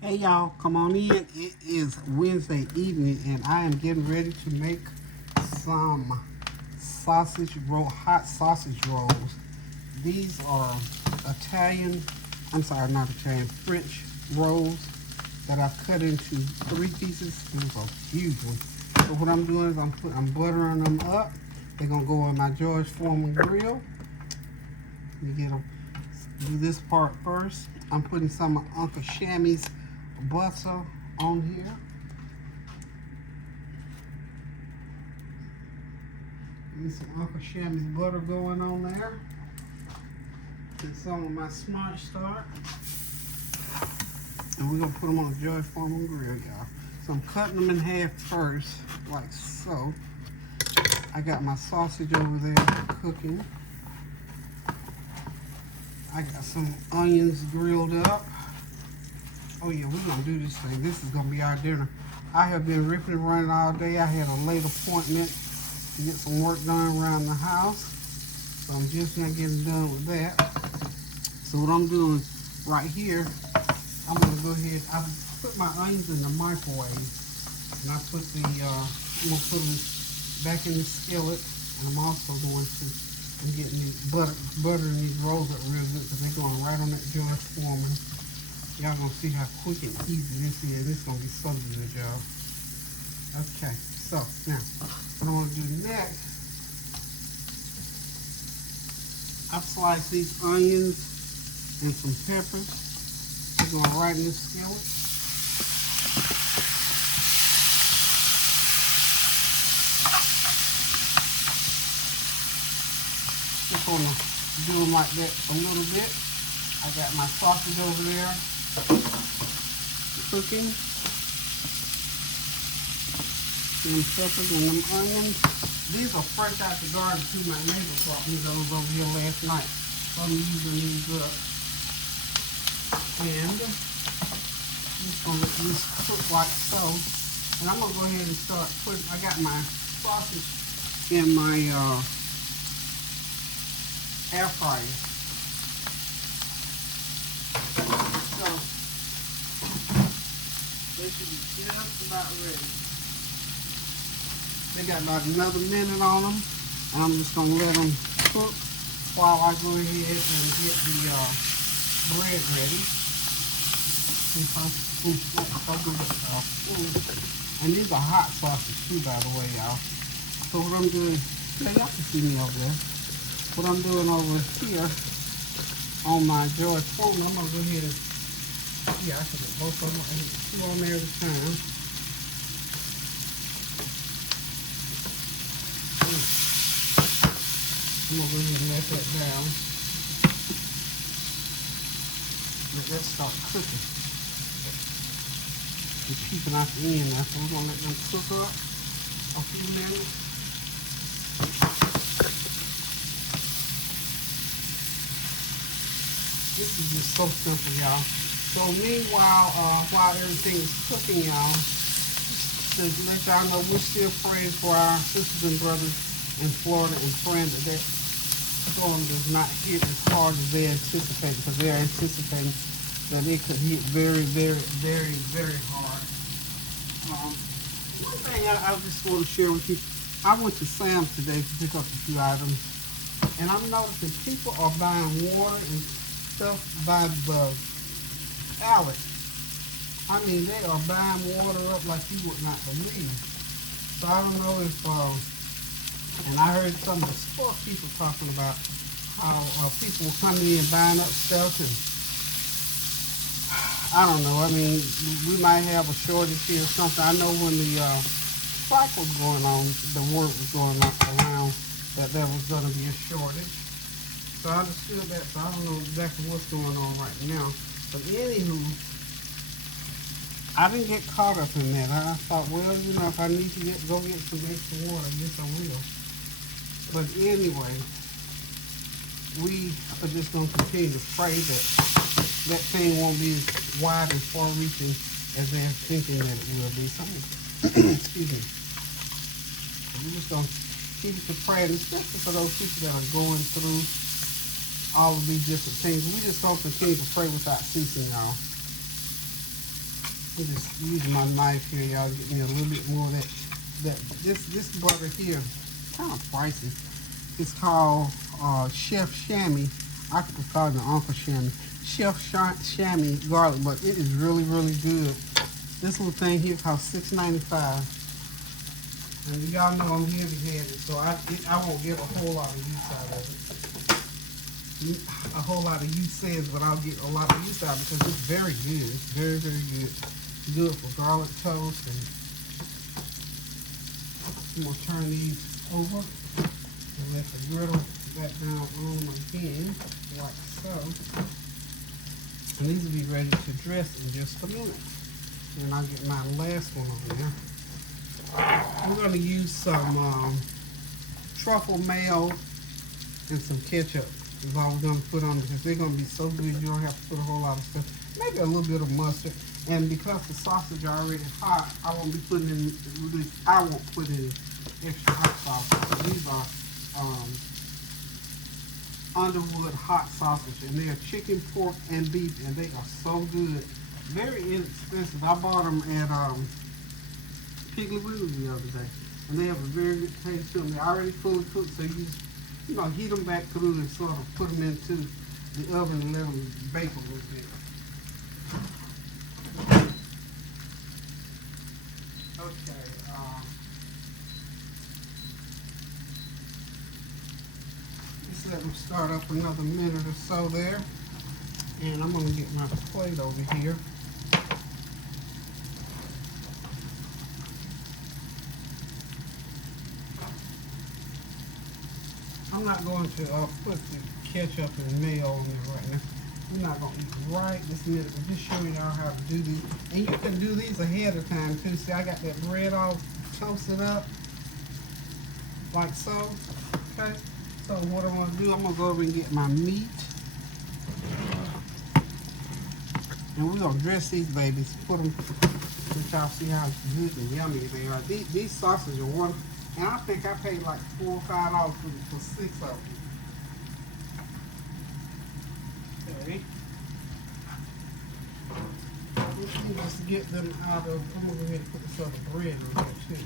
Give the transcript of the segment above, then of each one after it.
Hey y'all, come on in. It is Wednesday evening and I am getting ready to make some hot sausage rolls. These are not Italian, French rolls that I've cut into 3 pieces. These are huge ones. So what I'm doing is I'm buttering them up. They're gonna go on my George Foreman grill. You get them. Do this part first. I'm putting some of Uncle Shammy's butter on here. Need some Uncle Shammy's butter going on there. And some of my Smart Start. And we're gonna put them on the George Foreman grill, y'all. So I'm cutting them in half first, like so. I got my sausage over there cooking. I got some onions grilled up. Oh yeah, we're gonna do this thing. This is gonna be our dinner. I have been ripping and running all day. I had a late appointment to get some work done around the house. So I'm just not getting done with that. So what I'm doing right here, I'm gonna go ahead, I put my onions in the microwave. And I put I'm gonna put them back in the skillet. And I'm also going to, I'm getting these buttering these rolls up real good because they're going right on that George Foreman. Y'all gonna see how quick and easy this is. This is gonna be so good, y'all. Okay, so now what I want to do next, I've sliced these onions and some peppers. They're going right in this skillet. Just gonna do them like that a little bit. I got my sausage over there cooking. Them peppers and them onions. These are fresh out the garden too. My neighbor brought me those over here last night. So I'm using these up. And I'm just gonna let these cook like so. And I'm gonna go ahead and start putting, I got my sausage in my air fryer. So they should be just about ready. They got about another minute on them, and I'm just gonna let them cook while I go ahead and get the bread ready. And these are hot sauces too, by the way, y'all. So what I'm doing, yeah, y'all can see me over there. What I'm doing over here on my George Foreman, I'm gonna go ahead and, yeah, I can put both of them, I need 2 on there at a time. I'm gonna go ahead and let that down. Let that start cooking. We're peeping out the end now, so we're gonna let them cook up a few minutes. This is just so simple, y'all. So meanwhile, while everything is cooking, y'all, just to let y'all know, we're still praying for our sisters and brothers in Florida and praying that that storm does not hit as hard as they anticipate, because they are anticipating that it could hit very, very, very, very hard. One thing I just want to share with you, I went to Sam's today to pick up a few items, and I'm noticing people are buying water and stuff by the pallet. I mean, they are buying water up like you would not believe. So I don't know if, and I heard some of the store people talking about how people were coming in buying up stuff, and I don't know. I mean, we might have a shortage here or something. I know when the strike was going on, the word was going around that there was going to be a shortage. So I understood that, so I don't know exactly what's going on right now. But anywho, I didn't get caught up in that. I thought, well, you know, if I need to go get some extra water, yes, I will. But anyway, we are just going to continue to pray that that thing won't be as wide and far-reaching as they're thinking that it will be. Excuse me. We're just going to keep it to pray, and especially for those people that are going through all of these different things. We just going to continue to pray without ceasing, y'all. I'm just using my knife here, y'all, to get me a little bit more of this butter here, kind of pricey. It's called Chef Chamois. I could call it the Uncle Chamois. Chef Chamois garlic butter. It is really, really good. This little thing here costs $6.95. And y'all know I'm heavy-handed, so I won't get a whole lot of use out of it. A whole lot of use says, but I'll get a lot of use out of it because it's very good. It's very, very good. Good for garlic toast. And I'm going to turn these over and let the griddle back down on again, like so. And these will be ready to dress in just a minute. And I'll get my last one on there. I'm going to use some truffle mayo and some ketchup is all we're going to put on it because they're going to be so good you don't have to put a whole lot of stuff. Maybe a little bit of mustard. And because the sausage are already hot, I won't be putting in, I won't put in extra hot sauce. So these are Underwood hot sausage, and they are chicken, pork, and beef, and they are so good. Very inexpensive. I bought them at Piggly Wiggly the other day, and they have a very good taste to them. They're already fully cooked, so you just heat them back through and sort of put them into the oven and let them bake a little bit. Okay. Just let them start up another minute or so there, and I'm gonna get my plate over here. I'm not going to put the ketchup and mayo on there right now. We're not going to eat right this minute, but just showing y'all how to do these. And you can do these ahead of time too. See, I got that bread all toasted up, like so. Okay, so what I'm going to do, I'm going to go over and get my meat. And we're going to dress these babies, put them, let y'all see how good and yummy they are. These sausages are wonderful. And I think I paid like $4 or $5 for 6 of them. Okay. Let me just get them out of, I'm going to go ahead and put this other bread in there too.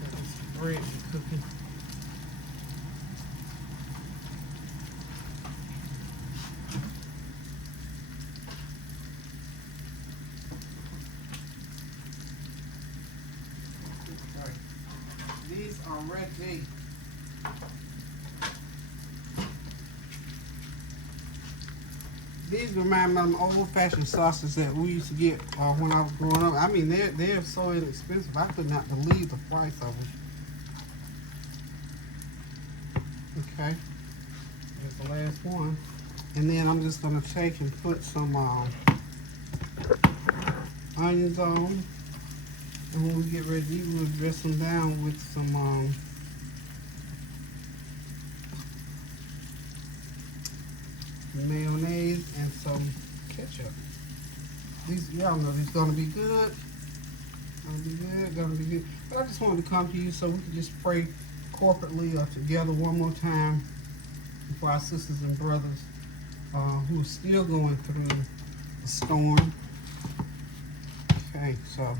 Let this bread be cooking. These are ready. These remind me of them old-fashioned sausages that we used to get when I was growing up. I mean, they're so inexpensive. I could not believe the price of them. Okay, there's the last one. And then I'm just going to take and put some onions on. And when we get ready to eat, we'll dress them down with some mayonnaise and some ketchup. These, y'all know these gonna be good. Gonna be good. But I just wanted to come to you so we could just pray corporately or together one more time for our sisters and brothers who are still going through a storm. Okay, so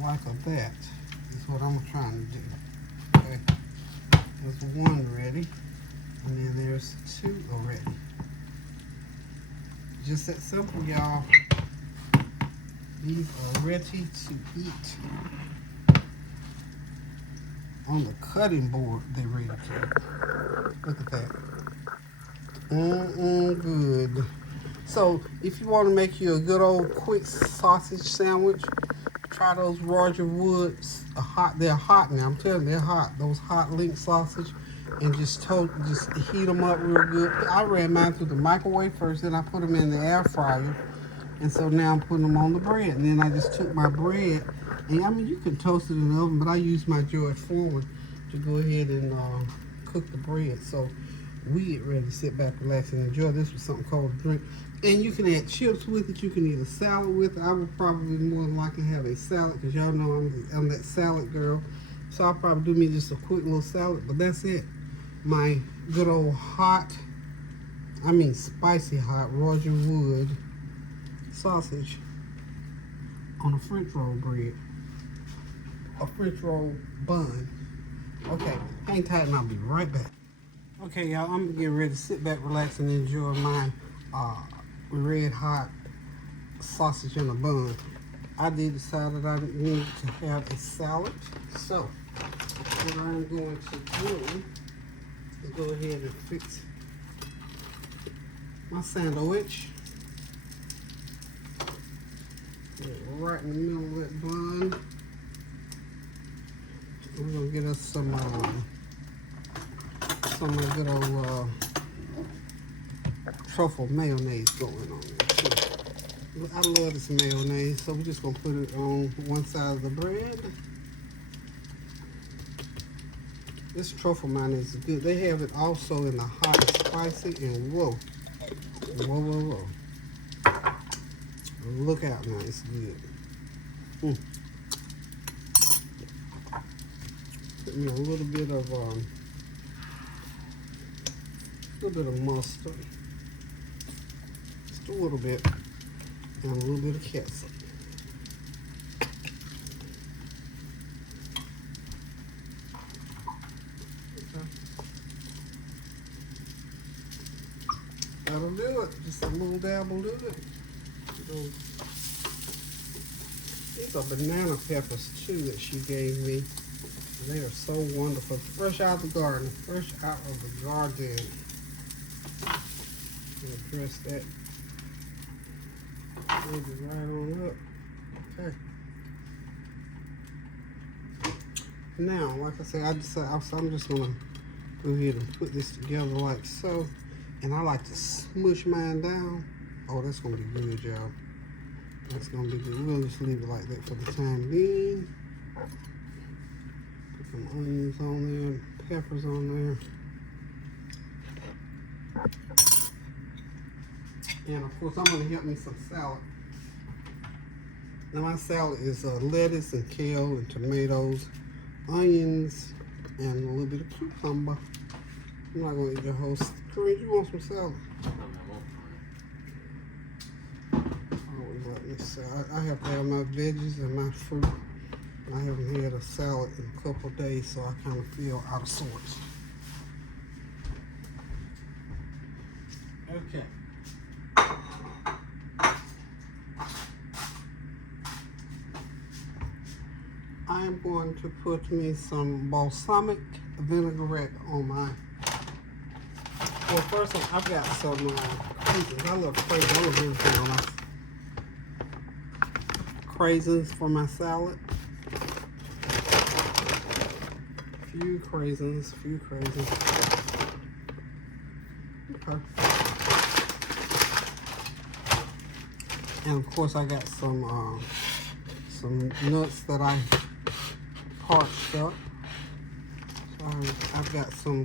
like that is what I'm trying to do. Okay, there's one ready, and then there's 2 already. Just that simple, y'all. These are ready to eat. On the cutting board, they're ready to eat. Look at that. Good. So, if you want to make you a good old quick sausage sandwich, try those Roger Woods. They're hot now. I'm telling you, they're hot. Those hot link sausage, and just heat them up real good. I ran mine through the microwave first, then I put them in the air fryer, and so now I'm putting them on the bread. And then I just took my bread, and I mean you can toast it in the oven, but I use my George Foreman to go ahead and cook the bread. So we get ready to sit back, relax, and enjoy this with something called a drink. And you can add chips with it. You can eat a salad with it. I would probably more than likely have a salad because y'all know I'm that salad girl. So I'll probably do me just a quick little salad. But that's it. My good old spicy hot Roger Wood sausage on a French roll bread. A French roll bun. Okay, hang tight and I'll be right back. Okay, y'all, I'm getting ready to sit back, relax, and enjoy my red hot sausage in a bun. I did decide that I need to have a salad. So, what I'm going to do is go ahead and fix my sandwich. Right in the middle of that bun. We're gonna get us some good old truffle mayonnaise going on there too. I love this mayonnaise, so we're just gonna put it on one side of the bread. This truffle mayonnaise is good. They have it also in the hot and spicy, and whoa. Look out now, it's good. Put me a little bit of mustard, just a little bit, and a little bit of ketchup. Okay. That'll do it. Just a little dab will do it. These are banana peppers too that she gave me. They are so wonderful. Fresh out of the garden. Fresh out of the garden. Press that. Move it right on up. Okay. Now, like I said, I'm just gonna go ahead and put this together like so. And I like to smush mine down. Oh, that's gonna be good, y'all. That's gonna be good. We'll just leave it like that for the time being. Put some onions on there, peppers on there. And of course, I'm gonna help me some salad. Now my salad is lettuce and kale and tomatoes, onions, and a little bit of cucumber. I'm not gonna eat your whole screen. You want some salad? I have to have my veggies and my fruit. I haven't had a salad in a couple of days, so I kind of feel out of sorts. Okay. I am going to put me some balsamic vinaigrette on my. Well, first I've got some craisins. I love craisins. I love everything on my craisins for my salad. Few craisins. Okay. And of course I got some nuts that I parched up. So I've got some.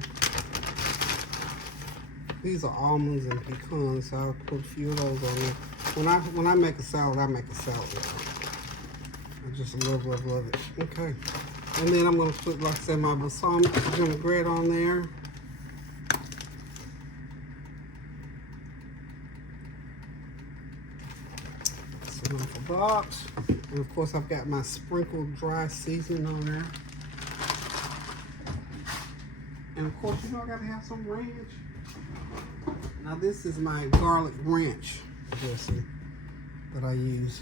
These are almonds and pecans, so I'll put a few of those on there. When I make a salad, I make a salad. I just love it. Okay. And then I'm going to put, like I said, my balsamic vinaigrette on there. Some of the box. And of course, I've got my sprinkled dry seasoning on there. And of course, you know I got to have some ranch. Now this is my garlic ranch dressing that I use.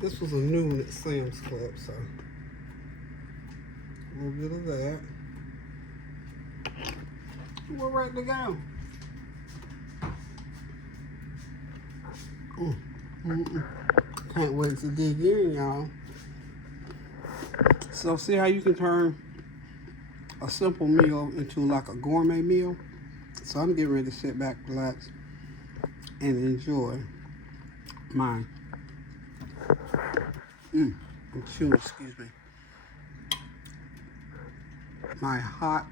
This was a new one at Sam's Club, so a little bit of that. We're ready to go. Can't wait to dig in, y'all. So see how you can turn a simple meal into like a gourmet meal. So I'm getting ready to sit back, relax, and enjoy my excuse me, my hot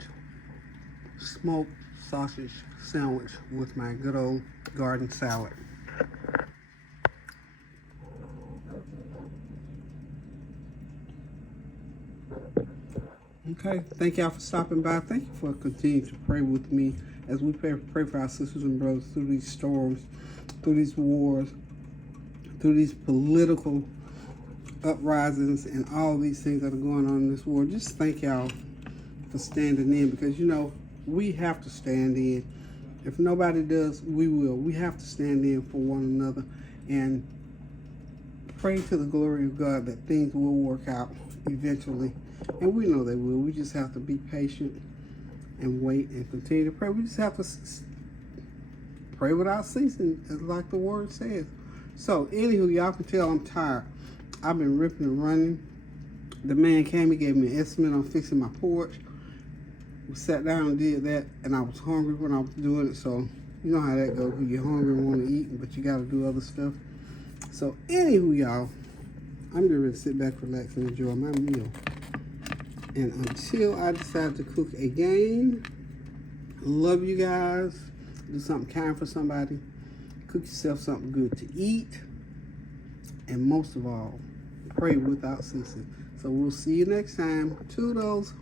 smoked sausage sandwich with my good old garden salad. Okay, thank y'all for stopping by. Thank you for continuing to pray with me as we pray for our sisters and brothers through these storms, through these wars, through these political uprisings and all these things that are going on in this world. Just thank y'all for standing in, because you know we have to stand in. If nobody does, we will. We have to stand in for one another and pray to the glory of God that things will work out eventually. And we know they will. We just have to be patient and wait and continue to pray. We just have to pray without ceasing, like the word says. So, anywho, y'all can tell I'm tired. I've been ripping and running. The man came, he gave me an estimate on fixing my porch. We sat down and did that, and I was hungry when I was doing it, so you know how that goes. You get hungry and want to eat, but you got to do other stuff. So, anywho, y'all, I'm just ready to sit back, relax, and enjoy my meal. And until I decide to cook again, love you guys. Do something kind for somebody. Cook yourself something good to eat. And most of all, pray without ceasing. So we'll see you next time. Toodles.